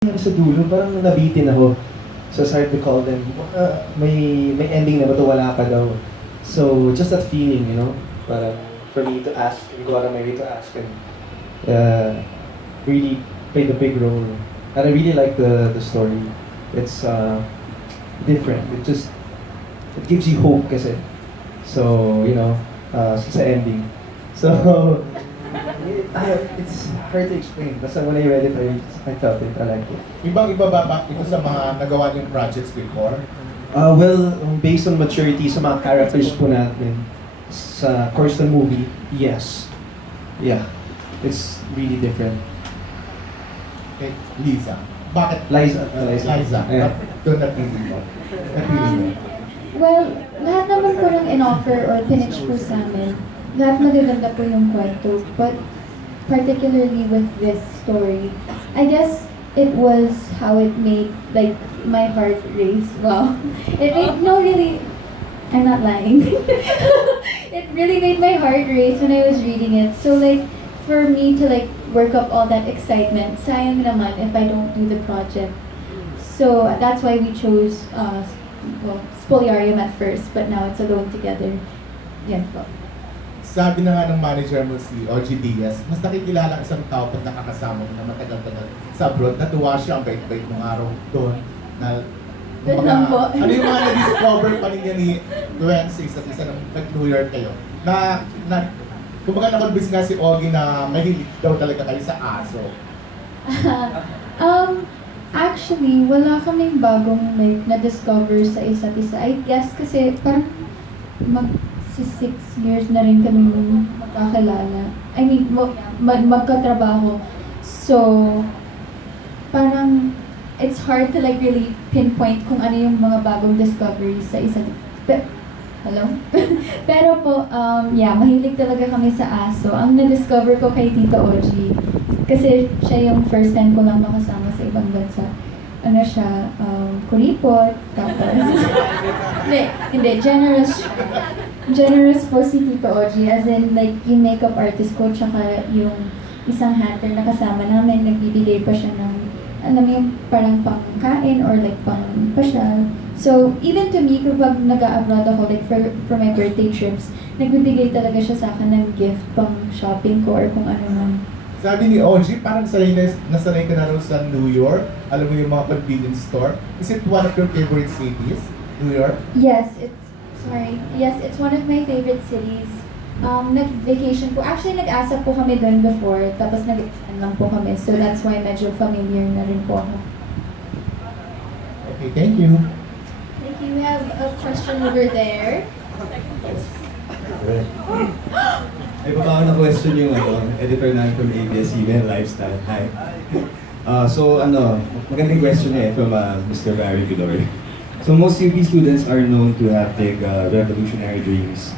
sa dulo, parang nabitin ako. So it's hard to call them, uh, may, may ending na ba to wala ka daw. So just that feeling, you know, parang for me to ask, and go out of my way to ask and uh, really played a big role. And I really like the, the story. It's uh, different. It just, it gives you hope kasi. So, you know, uh, sa ending. So, I- it's hard to explain. Basta when I read it, I, I felt it. I liked it. Ibang iba ba ba ito sa mga nagawa niyong projects before? Uh, well, um, based on maturity sa mga characters po natin sa course ng movie, yes. Yeah. It's really different. Eh, Liza. Bakit? Liza. uh, Liza. Liza. Yeah. Doon napili mo. Napili mo. Well, lahat naman po ng in-offer or pinitch po sa amin, lahat magaganda po yung kwento. But particularly with this story, I guess it was how it made like my heart race. Wow. It made, no really, I'm not lying. it really made my heart race when I was reading it. So like, for me to like work up all that excitement, sayang naman if I don't do the project. So that's why we chose uh, well, Spoliarium at first, but now it's Alone Together. Po. Sabi na nga ng manager mo si OG Diaz, mas nakikilala ang isang tao pag nakakasama mo na matagal-tagal sa abroad. Natuwa siya ang bait-bait ng araw doon. Na, Doon lang po. ano yung mga na-discover pa ninyo ni Gwen sa isa't isa nung nag-New York kayo? Na, na, kumbaga nakonvince nga si Ogie na mahilig daw talaga kayo sa aso. um, actually, wala kaming bagong like na-discover sa isa't isa. I guess kasi parang mag si six years na rin kami magkakilala. I mean, mag, mag, magkatrabaho. So, parang it's hard to like really pinpoint kung ano yung mga bagong discoveries sa isa't Hello? Pero po, um, yeah, mahilig talaga kami sa aso. Ang na-discover ko kay Tito Oji, kasi siya yung first time ko lang makasama sa ibang bansa. Ano siya, um, kuripot, tapos... hindi, hindi, generous. Generous po si Tito Oji, as in, like, yung makeup artist ko, tsaka yung isang hatter na kasama namin, nagbibigay pa siya ng, alam mo yung parang pangkain or like pang pasyal. So, even to me, kapag nag-abroad ako, like for, for my birthday trips, nagbibigay talaga siya sa akin ng gift pang shopping ko or kung ano man. Sabi ni OG, parang sanay na, nasanay ka na raw sa New York. Alam mo yung mga convenience store. Is it one of your favorite cities? New York? Yes, it's, sorry, yes, it's one of my favorite cities. Um, nag-vacation po. Actually, nag-asa po kami doon before, tapos nag-extend lang po kami. So that's why medyo familiar na rin po ako. Okay, thank you. Thank you. We have a question over there. Ay, baka ako na-question yung ano, editor namin from ABS-CBN Lifestyle. Hi. Uh, so, ano, magandang question eh from uh, Mr. Barry Vidor. So, most UP students are known to have big uh, revolutionary dreams,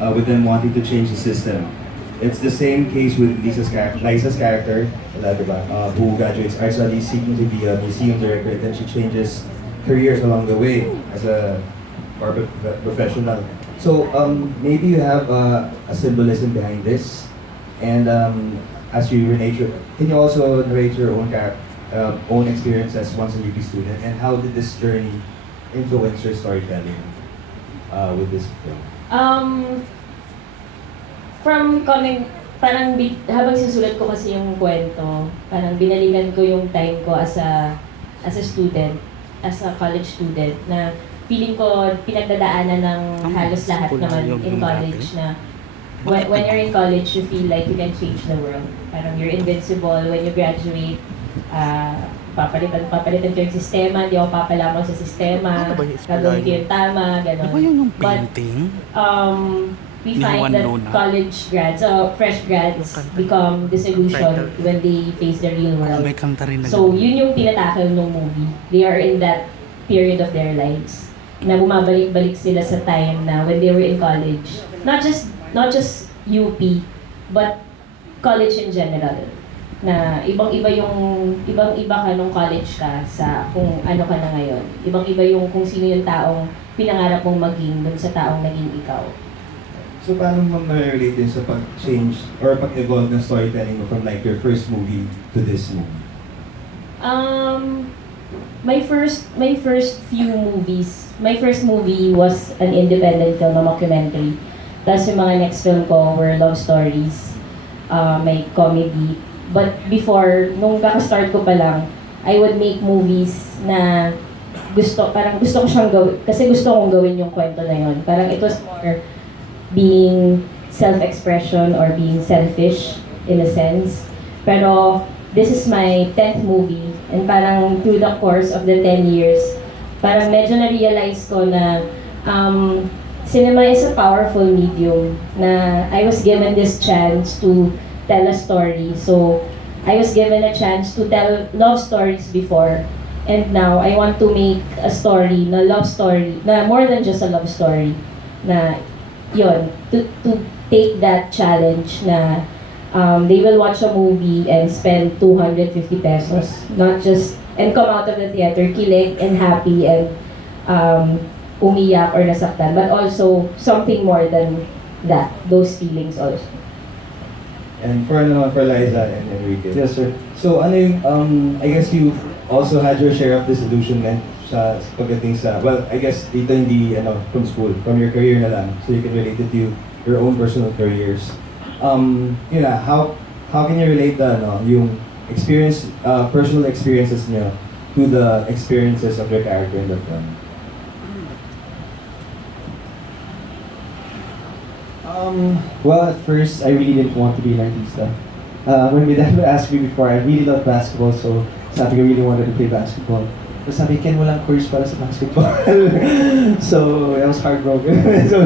uh, with them wanting to change the system. It's the same case with Lisa's character, Lisa's character, uh, who graduates art studies seeking to be a museum director, then she changes careers along the way as a corporate professional. So um, maybe you have uh, a symbolism behind this, and um, as you your, can you also narrate your own char- uh, own experience as once a UP student, and how did this journey influence your storytelling uh, with this film? Um, from coming, parang habang sinusulat ko kasi yung kwento, parang binalikan ko yung time ko as a as a student, as a college student na feeling ko pinagdadaanan ng halos lahat naman in college na when, when you're in college, you feel like you can change the world. Parang you're invincible when you graduate. Uh, papalitan, papalitan ko yung sistema, hindi ako papalamon sa sistema, Ano ba yung gagawin ko yung tama, gano'n. Ano ba yun yung But painting? um, we Ni find Juan that Luna. college grads, uh, fresh grads, kanta. become disillusioned Title. when they face the real world. May kanta rin na So, ganun. yun yung tinatakil ng movie. They are in that period of their lives na bumabalik-balik sila sa time na when they were in college. Not just not just UP, but college in general. Na ibang-iba yung ibang-iba ka nung college ka sa kung ano ka na ngayon. Ibang-iba yung kung sino yung taong pinangarap mong maging dun sa taong naging ikaw. So paano mo ma-relate din sa pag-change or pag-evolve ng storytelling mo from like your first movie to this movie? Um, my first my first few movies, my first movie was an independent film, a mockumentary. Tapos yung mga next film ko were love stories, uh, may comedy. But before, nung kaka-start ko pa lang, I would make movies na gusto, parang gusto ko siyang gawin, kasi gusto kong gawin yung kwento na yun. Parang it was more being self-expression or being selfish in a sense. Pero this is my 10th movie and parang through the course of the 10 years, parang medyo na-realize ko na um, cinema is a powerful medium na I was given this chance to tell a story. So, I was given a chance to tell love stories before. And now, I want to make a story, na love story, na more than just a love story. Na, yon to, to take that challenge na um, they will watch a movie and spend 250 pesos. Not just, and come out of the theater kilig and happy and um, umiyak or nasaktan, but also something more than that, those feelings also. And for ano, for Liza and Enrique. Yes, sir. So ano yung, um, I guess you also had your share of disillusionment sa sa pagdating sa, well, I guess dito hindi, ano, from school, from your career na lang. So you can relate it to your own personal careers. Um, yun na, how, how can you relate the, ano, yung experience, uh, personal experiences niyo to the experiences of your character in the film? Um, well, at first, I really didn't want to be an artista. Uh, when my dad asked me before, I really love basketball, so sabi ko really wanted to play basketball. But sabi, Ken, walang course para sa basketball. so, I was heartbroken. so,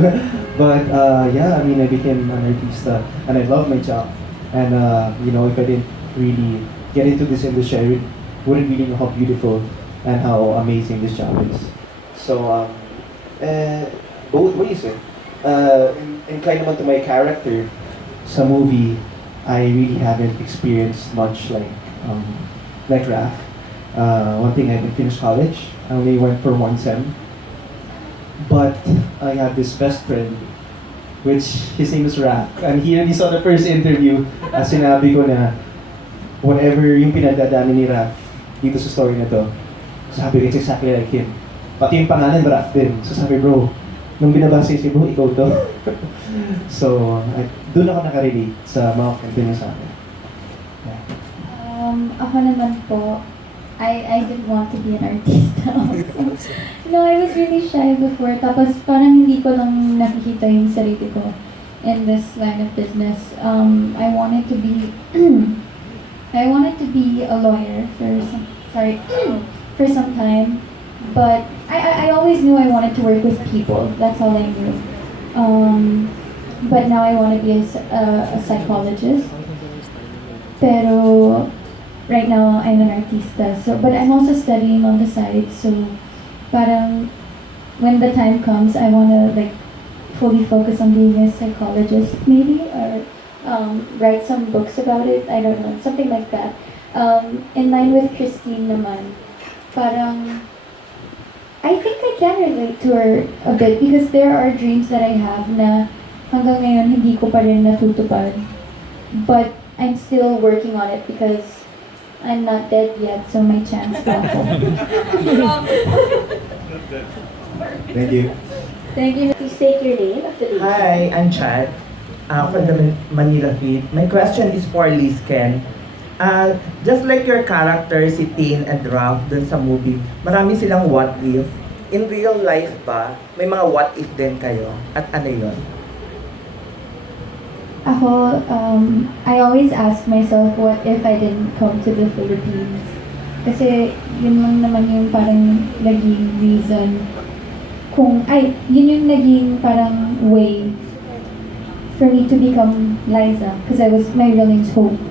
but, uh, yeah, I mean, I became an artista, and I love my job. And, uh, you know, if I didn't really get into this industry, I would- wouldn't really know how beautiful and how amazing this job is. So, um, uh, both ways eh. Uh, in- inclined naman to my character sa movie, I really haven't experienced much like um, like Raph. Uh, one thing I didn't finish college. I only went for one sem. But I have this best friend, which his name is Raph. And he saw the first interview. Uh, sinabi ko na whatever yung pinagdadaanan ni Raph dito sa story na to, sabi ko, it's exactly like him. Pati yung pangalan, Raph din. So sabi, bro, nung binabasa si bro, ikaw to. so, doon ako nakarelate sa mga kwento niya sa akin. Yeah. Um, ako naman po, I, I didn't want to be an artista also. no, I was really shy before. Tapos parang hindi ko lang nakikita yung sarili ko in this line of business. Um, I wanted to be, I wanted to be a lawyer for some, sorry, for some time. But I, I, always knew I wanted to work with people. That's all I knew. Um, but now I want to be a a psychologist. Pero right now I'm an artista. So but I'm also studying on the side. So parang when the time comes I wanna like fully focus on being a psychologist maybe or um, write some books about it. I don't know, something like that. Um, in line with Christine naman, parang I think I can relate to her a bit because there are dreams that I have na hanggang ngayon hindi ko pa rin natutupad. But I'm still working on it because I'm not dead yet, so my chance pa ako. Thank you. Thank you. Please state your name after the Hi, I'm Chad uh, from the Manila Feed. My question is for Liz Ken. Uh, just like your character, si Tin and Ralph dun sa movie, marami silang what if. In real life ba, may mga what if din kayo? At ano yun? Ako, um, I always ask myself, what if I didn't come to the Philippines? Kasi yun lang naman yung parang naging reason kung, ay, yun yung naging parang way for me to become Liza. Because I was, my real name's Hope.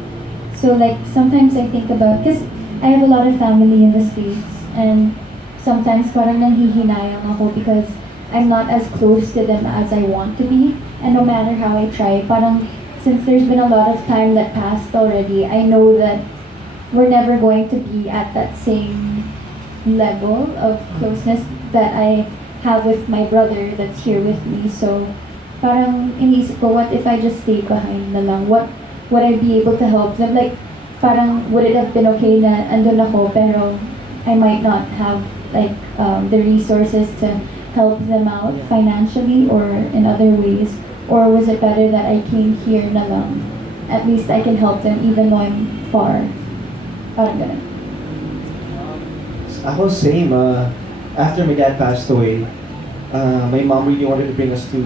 So like, sometimes I think about, because I have a lot of family in the States, and sometimes parang nanghihinayang ako because I'm not as close to them as I want to be. And no matter how I try, parang since there's been a lot of time that passed already, I know that we're never going to be at that same level of closeness that I have with my brother that's here with me. So parang inisip ko, what if I just stay behind na lang? What would I be able to help them? Like, parang would it have been okay na andun ako pero I might not have like um, the resources to help them out financially or in other ways? Or was it better that I came here na lang? At least I can help them even though I'm far. Parang ganun. Ako same. Uh, after my dad passed away, uh, my mom really wanted to bring us to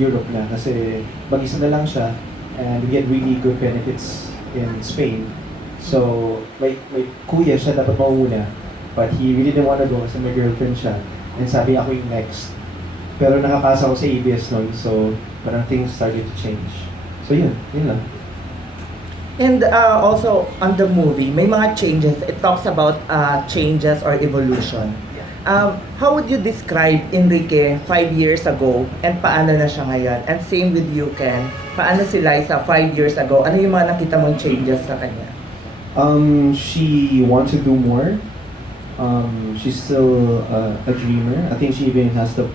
Europe na kasi mag-isa na lang siya and we get really good benefits in Spain. So, may, may kuya siya dapat mauna but he really didn't want to go kasi may girlfriend siya and sabi ako yung next. Pero nakapasa ako sa ABS noon so parang things started to change. So yun, yun lang. And uh, also on the movie, may mga changes. It talks about uh, changes or evolution. Um, how would you describe Enrique five years ago and paano na siya ngayon? And same with you, Ken. Paano si Liza five years ago? Ano yung mga nakita mong changes sa kanya? Um, she wants to do more. Um, she's still uh, a dreamer. I think she even has the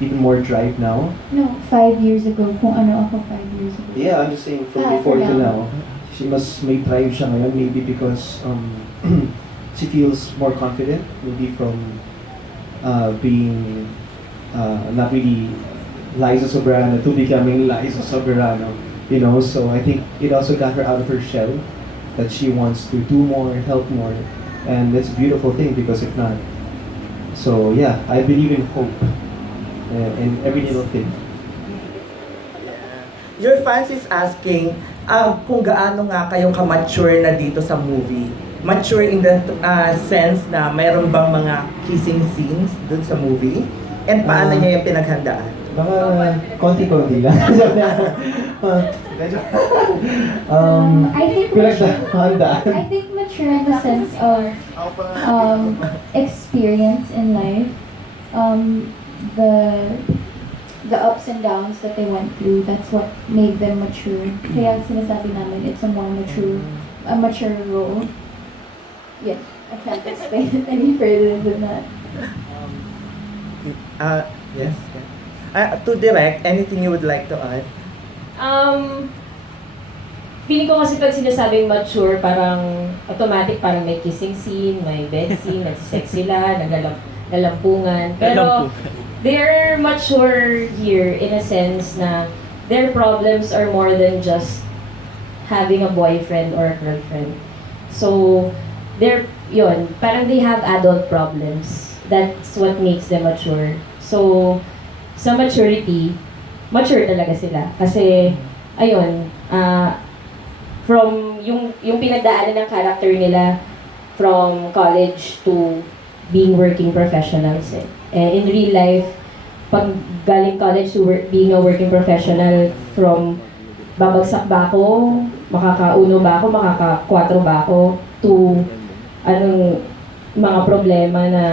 even more drive now. no five years ago kung ano ako five years ago Yeah, I'm just saying from Ah, before for to now. now. She must may drive siya ngayon maybe because um, she feels more confident maybe from uh, being uh, not really Liza Soberano to becoming Liza Soberano. You know, so I think it also got her out of her shell that she wants to do more, help more, and it's a beautiful thing because if not, so yeah, I believe in hope uh, in every little thing. Your fans is asking uh, kung gaano nga kayong ka-mature na dito sa movie. Mature in the uh, sense na mayroon bang mga kissing scenes dun sa movie? And paano Ah. niya yung pinaghandaan? Baka konti-konti lang. uh, medyo- um, I think mature, pinagdahandaan. I think mature in the sense of um, experience in life, um, the the ups and downs that they went through. That's what made them mature. Kaya sinasabi namin it's a more mature, a mature role. Yeah, I can't explain it any further than that. Uh, yes. Uh, to direct, anything you would like to add? Um, feeling ko kasi pag sinasabing mature, parang automatic, parang may kissing scene, may bed scene, nagsisex sila, naglalam, lalampungan. Pero, they're mature here in a sense na their problems are more than just having a boyfriend or a girlfriend. So, they're, yun, parang they have adult problems. That's what makes them mature. So, sa maturity, mature talaga sila. Kasi, ayun, ah, from yung, yung pinagdaanan ng character nila from college to being working professionals eh. Eh, in real life, pag galing college to work, being a working professional from babagsak ba ako, makakauno ba ako, makaka-kwatro ba ako, to anong mga problema na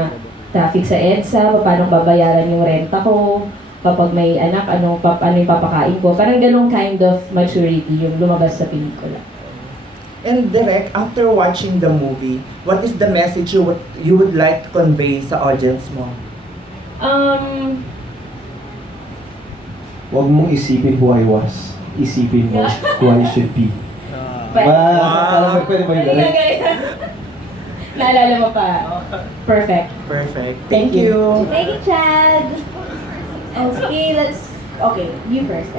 traffic sa EDSA, paano babayaran yung renta ko, kapag may anak, ano, pap, ano yung papakain ko. Parang ganong kind of maturity yung lumabas sa pelikula. And direct, after watching the movie, what is the message you would you would like to convey sa audience mo? Um, Huwag mong isipin who I was. Isipin mo who I should be. but, Ba, parang pwede ba yun? Naalala mo pa. Perfect. Perfect. Thank Thank you. Thank you, Chad. Okay, let's. Okay, you first.